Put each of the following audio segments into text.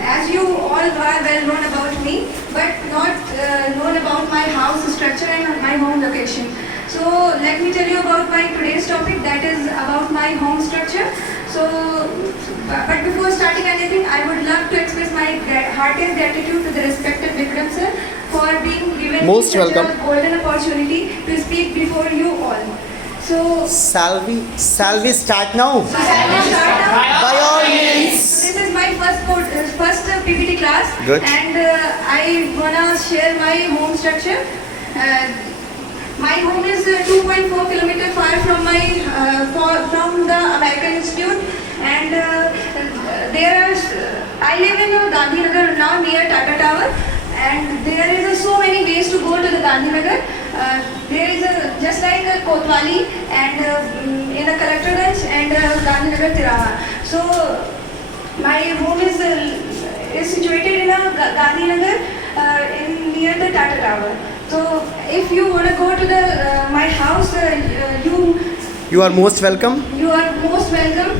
as you all are well known about me, but not known about my house structure and my home location. So let me tell you about my today's topic, that is about my home structure. So, but before starting anything, I would love to express my heartiest gratitude to the respected Vikram sir for being given Most such welcome. a golden opportunity to speak before you all. So, Shall we start now? shall we start now? By all means. So this is my first PPT class, Good. and I wanna share my home structure. My home is 2.4 kilometers far from my from the American Institute, and I live in Gandhinagar now near Tata Tower, and there is so many ways to go to the Gandhinagar. There is just like Kotwali and in the Collectorganj and Gandhinagar Tiraha. So my home is situated in Gandhinagar in near the Tata Tower. So if you want to go to the my house, You are most welcome. you are most welcome,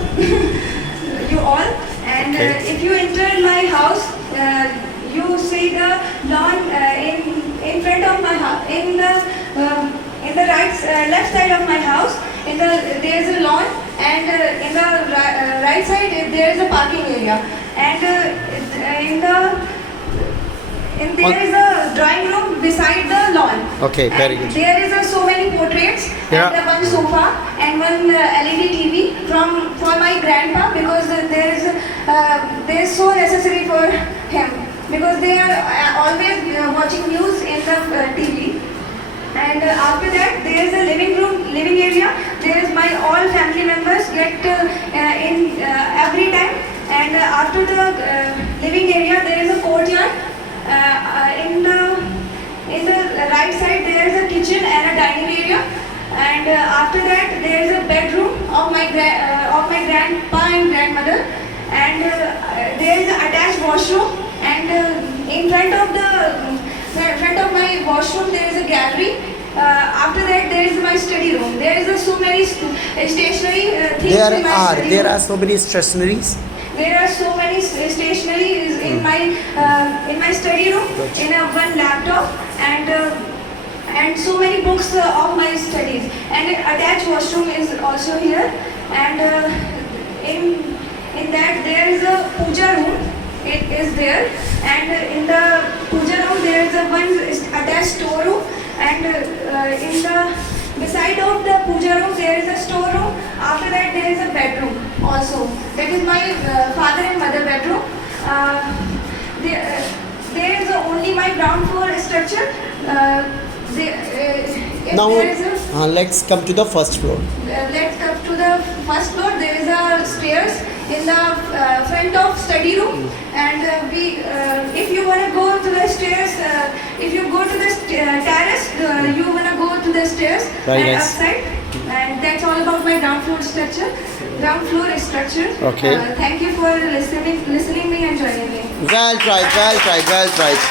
you all. And Okay. if you enter my house, you see the lawn in front of my house, in the left side of my house. There is a lawn, and in the right side there is a parking area, and there is a drawing room beside the lawn. Okay, very And good. there is so many portraits, Yeah. and one sofa and one LED TV for my grandpa, because there is so necessary for him, because they are always watching news in the TV. And after that, there is a living area. There is my all family members get in every time. And after the living area, there is a courtyard. In the right side, there is a kitchen and a dining area. And after that, there is a bedroom of my grandpa and grandmother. And there is an attached washroom. And in front of my washroom, there is a gallery. After that, there is my study room. There is so many stationery things in my study There room. are so many stationaries. There are so many stationery in my study room, in one laptop, and so many books of my studies. And an attached washroom is also here. And in that there is a puja room. It is there. And in the puja room there is a one attached storeroom. And beside of the puja room there is a storeroom. After that there is a bedroom also. That is my father and mother bedroom. There is only my ground floor structure. If Now there is a, let's come to the first floor. let's come to the first floor. There is a stairs in the front of study room, and if you want to go to the stairs, if you go to the terrace, you want to go to the stairs Very and nice. upside. And that's all about my ground floor structure. Okay. Thank you for listening me and joining me. Well tried.